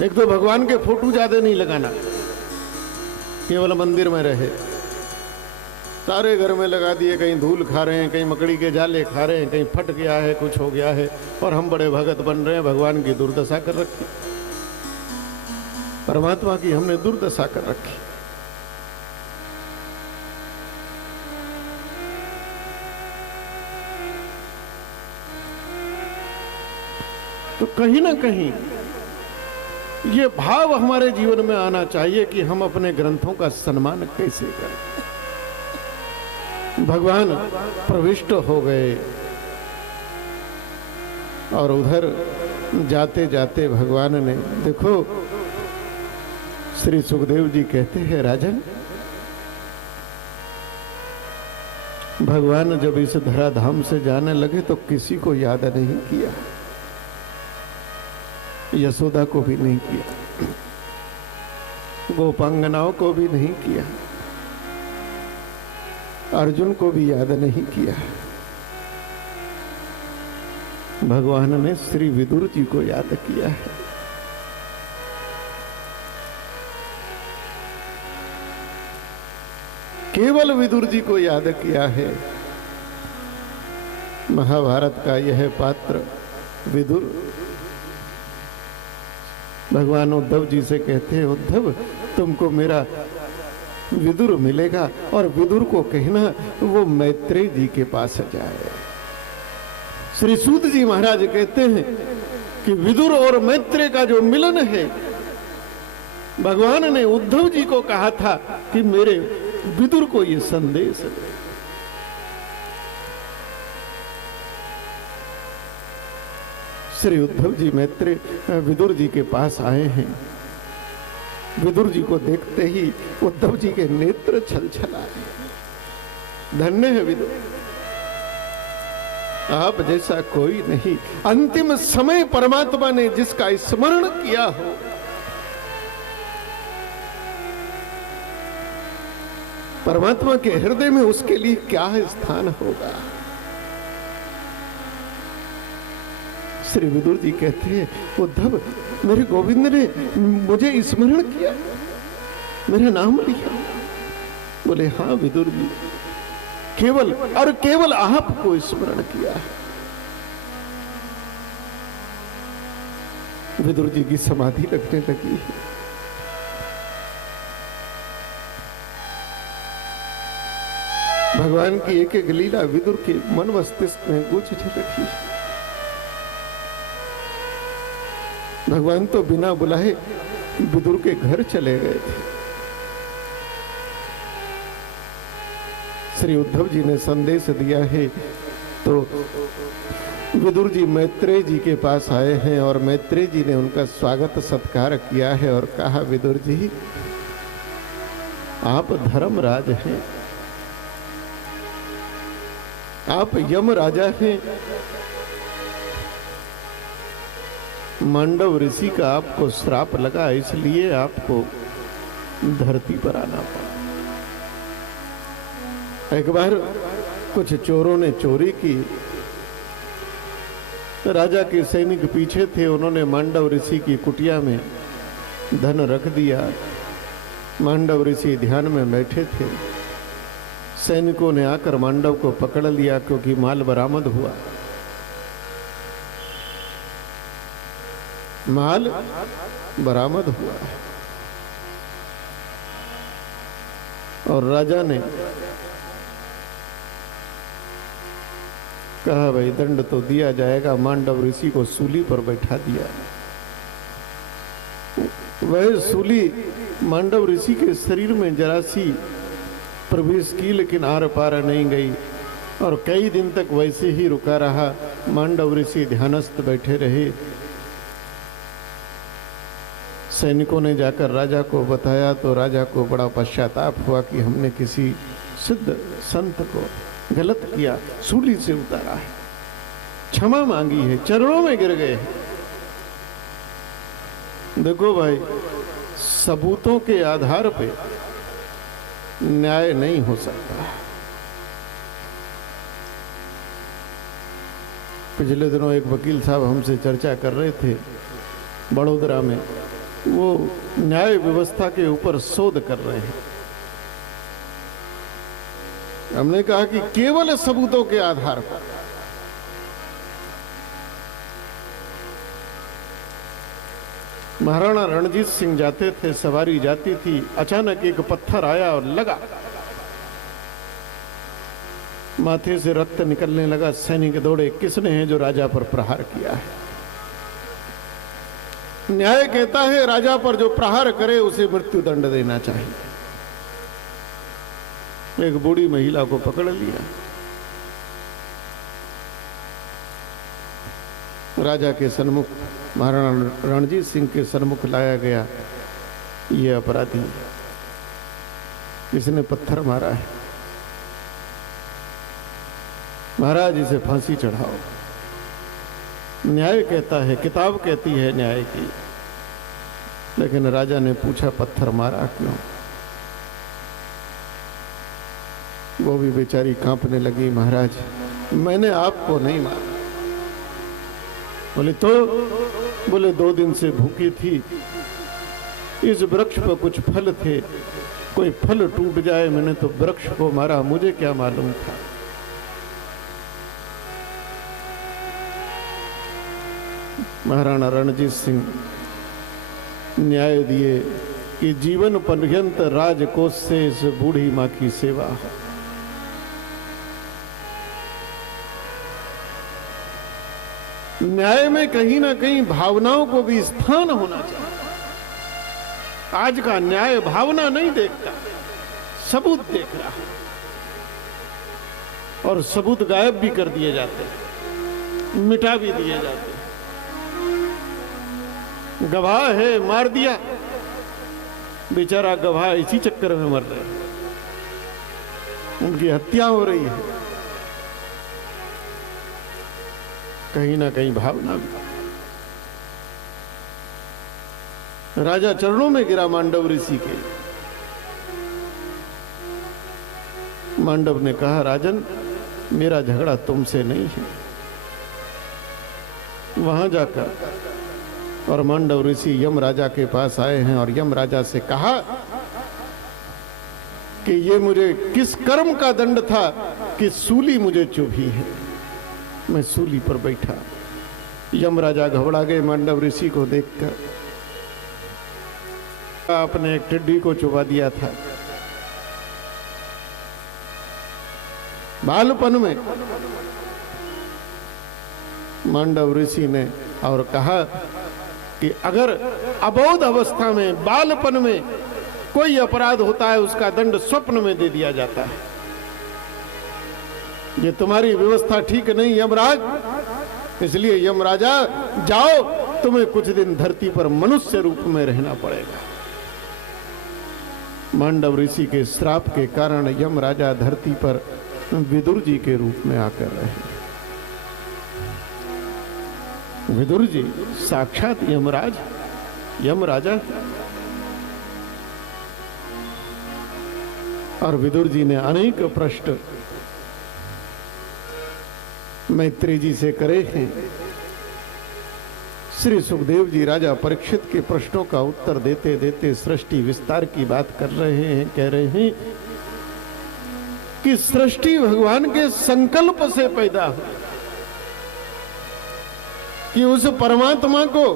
एक तो भगवान के फोटो ज्यादा नहीं लगाना, केवल मंदिर में रहे। सारे घर में लगा दिए, कहीं धूल खा रहे हैं, कहीं मकड़ी के जाले खा रहे हैं, कहीं फट गया है, कुछ हो गया है, और हम बड़े भगत बन रहे हैं। भगवान की दुर्दशा कर रखी, परमात्मा की हमने दुर्दशा कर रखी। तो कहीं ना कहीं ये भाव हमारे जीवन में आना चाहिए कि हम अपने ग्रंथों का सम्मान कैसे करें। भगवान प्रविष्ट हो गए और उधर जाते जाते भगवान ने, देखो श्री सुखदेव जी कहते हैं, राजन भगवान जब इस धराधाम से जाने लगे तो किसी को याद नहीं किया, यशोदा को भी नहीं किया, गोपांगनाओं को भी नहीं किया, अर्जुन को भी याद नहीं किया। भगवान ने श्री विदुर जी को याद किया है। केवल विदुर जी को याद किया है। महाभारत का यह पात्र विदुर भगवान उद्धव जी से कहते हैं, उद्धव तुमको मेरा विदुर मिलेगा, और विदुर को कहना वो मैत्रेय जी के पास जाए। श्री सूत जी महाराज कहते हैं कि विदुर और मैत्रेय का जो मिलन है, भगवान ने उद्धव जी को कहा था कि मेरे विदुर को ये संदेश है। श्री उद्धव जी मैत्रेय विदुर जी के पास आए हैं। विदुर जी को देखते ही उद्धव जी के नेत्र छलछलाए। धन्य है विदुर, आप जैसा कोई नहीं। अंतिम समय परमात्मा ने जिसका स्मरण किया हो, परमात्मा के हृदय में उसके लिए क्या स्थान होगा। श्री विदुर जी कहते हैं, उद्धव मेरे गोविंद ने मुझे स्मरण किया, मेरा नाम लिया। बोले हाँ विदुर जी, केवल और केवल आपको स्मरण किया है। विदुर जी की समाधि लगने लगी है। भगवान की एक एक लीला विदुर के मन मस्तिष्क में गूंजने लगी है। भगवान तो बिना बुलाए विदुर के घर चले गए थे। श्री उद्धव जी ने संदेश दिया है तो विदुर जी मैत्रेय जी के पास आए हैं और मैत्रेय जी ने उनका स्वागत सत्कार किया है और कहा, विदुर जी आप धर्मराज हैं, आप यम राजा हैं। मांडव ऋषि का आपको श्राप लगा, इसलिए आपको धरती पर आना पड़ा। एक बार कुछ चोरों ने चोरी की, राजा के सैनिक पीछे थे, उन्होंने मांडव ऋषि की कुटिया में धन रख दिया। मांडव ऋषि ध्यान में बैठे थे। सैनिकों ने आकर मांडव को पकड़ लिया क्योंकि माल बरामद हुआ। माल बरामद हुआ और राजा ने कहा भाई दंड तो दिया जाएगा। मांडव ऋषि को सूली पर बैठा दिया। वह सूली मांडव ऋषि के शरीर में जरा सी प्रवेश की, लेकिन आर पार नहीं गई और कई दिन तक वैसे ही रुका रहा। मांडव ऋषि ध्यानस्थ बैठे रहे। सैनिकों ने जाकर राजा को बताया तो राजा को बड़ा पश्चाताप हुआ कि हमने किसी सिद्ध संत को गलत किया, सूली से उतारा है, क्षमा मांगी है, चरणों में गिर गए हैं। देखो भाई, सबूतों के आधार पे न्याय नहीं हो सकता। पिछले दिनों एक वकील साहब हमसे चर्चा कर रहे थे बड़ोदरा में। वो न्याय व्यवस्था के ऊपर शोध कर रहे हैं। हमने कहा कि केवल सबूतों के आधार पर महाराणा रणजीत सिंह जाते थे, सवारी जाती थी, अचानक एक पत्थर आया और लगा, माथे से रक्त निकलने लगा। सैनिक दौड़े, किसने है जो राजा पर प्रहार किया है? न्याय कहता है राजा पर जो प्रहार करे उसे मृत्यु दंड देना चाहिए। एक बूढ़ी महिला को पकड़ लिया, राजा के सन्मुख, महाराणा रणजीत सिंह के सन्मुख लाया गया। ये अपराधी, इसने पत्थर मारा है, महाराज इसे फांसी चढ़ाओ। न्याय कहता है, किताब कहती है न्याय की, लेकिन राजा ने पूछा पत्थर मारा क्यों? वो भी बेचारी कांपने लगी, महाराज मैंने आपको नहीं मारा। बोले तो? बोले 2 दिन से भूखी थी, इस वृक्ष पर कुछ फल थे, कोई फल टूट जाए, मैंने तो वृक्ष को मारा, मुझे क्या मालूम था। महाराणा रणजीत सिंह न्याय दिए कि जीवन पर्यंत राजकोष से इस बूढ़ी मां की सेवा हो। न्याय में कहीं ना कहीं भावनाओं को भी स्थान होना चाहिए। आज का न्याय भावना नहीं देखता, सबूत देख रहा है, और सबूत गायब भी कर दिए जाते हैं, मिटा भी दिए जाते हैं। गवाह है, मार दिया, बेचारा गवाह इसी चक्कर में मर रहे हैं, उनकी हत्या हो रही है। कहीं ना कहीं भावना भी। राजा चरणों में गिरा मांडव ऋषि के। मांडव ने कहा, राजन मेरा झगड़ा तुमसे नहीं है। वहां जाकर और मांडव ऋषि यम राजा के पास आए हैं और यम राजा से कहा कि ये मुझे किस कर्म का दंड था कि सूली मुझे चुभी है, मैं सूली पर बैठा। यम राजा घबरा गए मांडव ऋषि को देखकर। आपने एक टिड्डी को चुबा दिया था बालपन में, मांडव ऋषि ने, और कहा कि अगर अबोध अवस्था में, बालपन में कोई अपराध होता है, उसका दंड स्वप्न में दे दिया जाता है। ये तुम्हारी व्यवस्था ठीक नहीं यमराज, इसलिए यमराजा जाओ, तुम्हें कुछ दिन धरती पर मनुष्य रूप में रहना पड़ेगा। मांडव ऋषि के श्राप के कारण यमराजा धरती पर विदुर जी के रूप में आकर रहे। विदुर जी साक्षात यमराज, यमराजा। और विदुर जी ने अनेक प्रश्न मैत्री जी से करे हैं। श्री सुखदेव जी राजा परीक्षित के प्रश्नों का उत्तर देते देते सृष्टि विस्तार की बात कर रहे हैं। कह रहे हैं कि सृष्टि भगवान के संकल्प से पैदा हुई, कि उस परमात्मा को,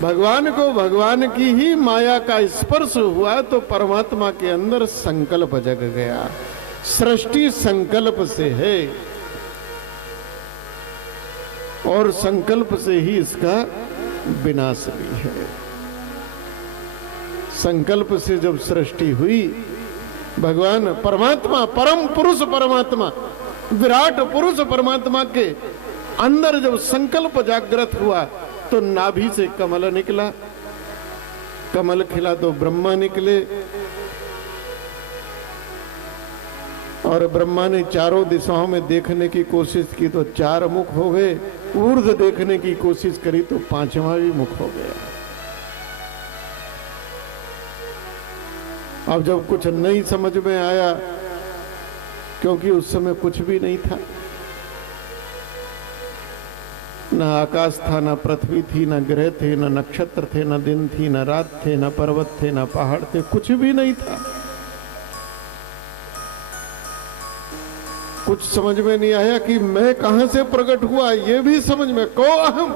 भगवान को, भगवान की ही माया का स्पर्श हुआ तो परमात्मा के अंदर संकल्प जग गया। सृष्टि संकल्प से है और संकल्प से ही इसका विनाश भी है। संकल्प से जब सृष्टि हुई, भगवान परमात्मा, परम पुरुष परमात्मा, विराट पुरुष परमात्मा के अंदर जब संकल्प जागृत हुआ तो नाभि से कमल निकला, कमल खिला तो ब्रह्मा निकले, और ब्रह्मा ने चारों दिशाओं में देखने की कोशिश की तो 4 मुख हो गए, ऊर्ध्व देखने की कोशिश करी तो 5वां भी मुख हो गया। अब जब कुछ नहीं समझ में आया, क्योंकि उस समय कुछ भी नहीं था, न आकाश था, न पृथ्वी थी, न ग्रह थे, न नक्षत्र थे, न दिन थी, न रात थे, न पर्वत थे, न पहाड़ थे, कुछ भी नहीं था। कुछ समझ में नहीं आया कि मैं कहां से प्रकट हुआ, ये भी समझ में, को अहम,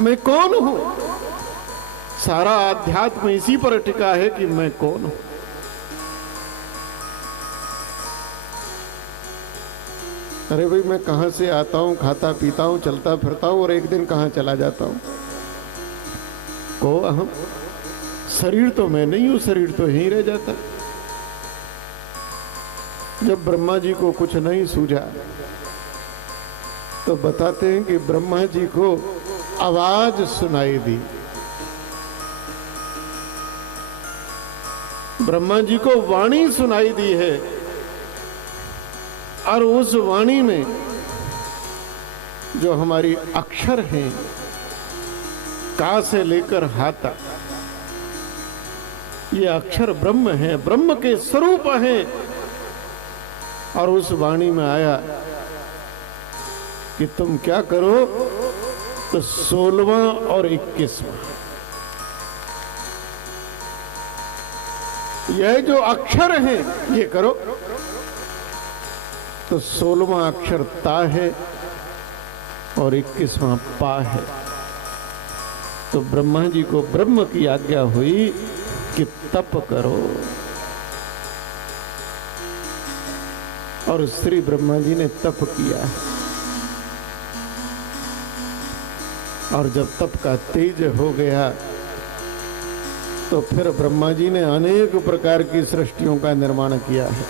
मैं कौन हूं। सारा आध्यात्म इसी पर टिका है कि मैं कौन हूं। अरे भाई, मैं कहां से आता हूं, खाता पीता हूं, चलता फिरता हूं और एक दिन कहां चला जाता हूं। को अहम, शरीर तो मैं नहीं हूं, शरीर तो यहीं रह जाता। जब ब्रह्मा जी को कुछ नहीं सूझा तो बताते हैं कि ब्रह्मा जी को आवाज सुनाई दी। ब्रह्मा जी को वाणी सुनाई दी है और उस वाणी में जो हमारी अक्षर हैं, का से लेकर हा तक, ये अक्षर ब्रह्म है, ब्रह्म के स्वरूप हैं। और उस वाणी में आया कि तुम क्या करो, तो 16वां और 21वां, यह जो अक्षर हैं ये करो। तो 16वां अक्षर ता है और 21वां पा है। तो ब्रह्मा जी को ब्रह्म की आज्ञा हुई कि तप करो, और श्री ब्रह्मा जी ने तप किया। और जब तप का तेज हो गया तो फिर ब्रह्मा जी ने अनेक प्रकार की सृष्टियों का निर्माण किया है।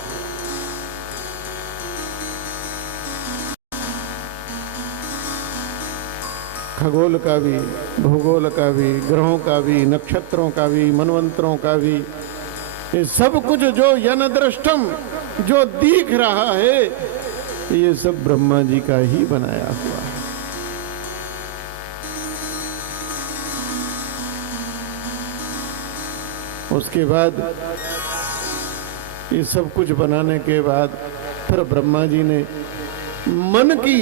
खगोल का भी, भूगोल का भी, ग्रहों का भी, नक्षत्रों का भी, मनवंतरों का भी, ये सब कुछ जो यन दृष्टम, जो दिख रहा है, ये सब ब्रह्मा जी का ही बनाया हुआ है। उसके बाद ये सब कुछ बनाने के बाद फिर ब्रह्मा जी ने मन की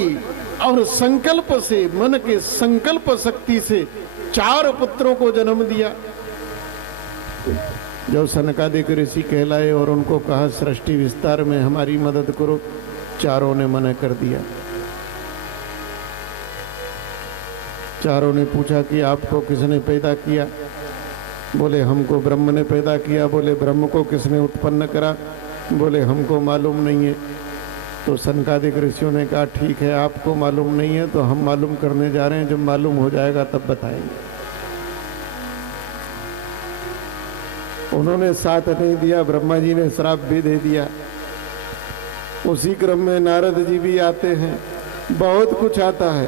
और संकल्प से, मन के संकल्प शक्ति से 4 पुत्रों को जन्म दिया। जब सनकादिक ऋषि कहलाए और उनको कहा सृष्टि विस्तार में हमारी मदद करो, चारों ने मना कर दिया। चारों ने पूछा कि आपको किसने पैदा किया? बोले हमको ब्रह्म ने पैदा किया। बोले ब्रह्म को किसने उत्पन्न करा? बोले हमको मालूम नहीं है। तो सनकादिक ऋषियों ने कहा ठीक है, आपको मालूम नहीं है तो हम मालूम करने जा रहे हैं, जब मालूम हो जाएगा तब बताएंगे। उन्होंने साथ नहीं दिया, ब्रह्मा जी ने श्राप भी दे दिया। उसी क्रम में नारद जी भी आते हैं, बहुत कुछ आता है।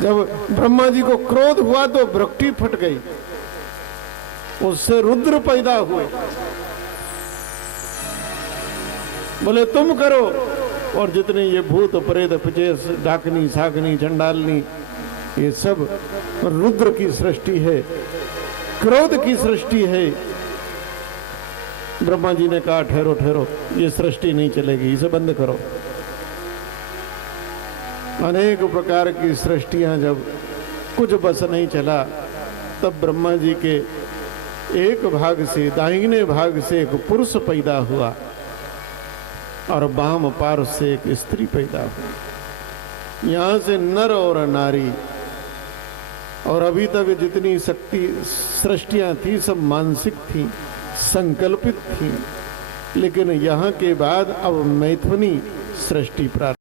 जब ब्रह्मा जी को क्रोध हुआ तो वृक्ति फट गई, उससे रुद्र पैदा हुए। बोले तुम करो, और जितने ये भूत प्रेत पिचेस डाकनी साकनी चंडालनी, ये सब रुद्र की सृष्टि है, क्रोध की सृष्टि है। ब्रह्मा जी ने कहा ठहरो ठहरो, ये सृष्टि नहीं चलेगी, इसे बंद करो। अनेक प्रकार की सृष्टियां जब कुछ बस नहीं चला, तब ब्रह्मा जी के एक भाग से, दाहिने भाग से एक पुरुष पैदा हुआ और वाम पार्श्व से एक स्त्री पैदा हुई। यहां से नर और नारी, और अभी तक जितनी शक्ति सृष्टियां थी सब मानसिक थी, संकल्पित थी। लेकिन यहाँ के बाद अब मैथुनी सृष्टि प्रारंभ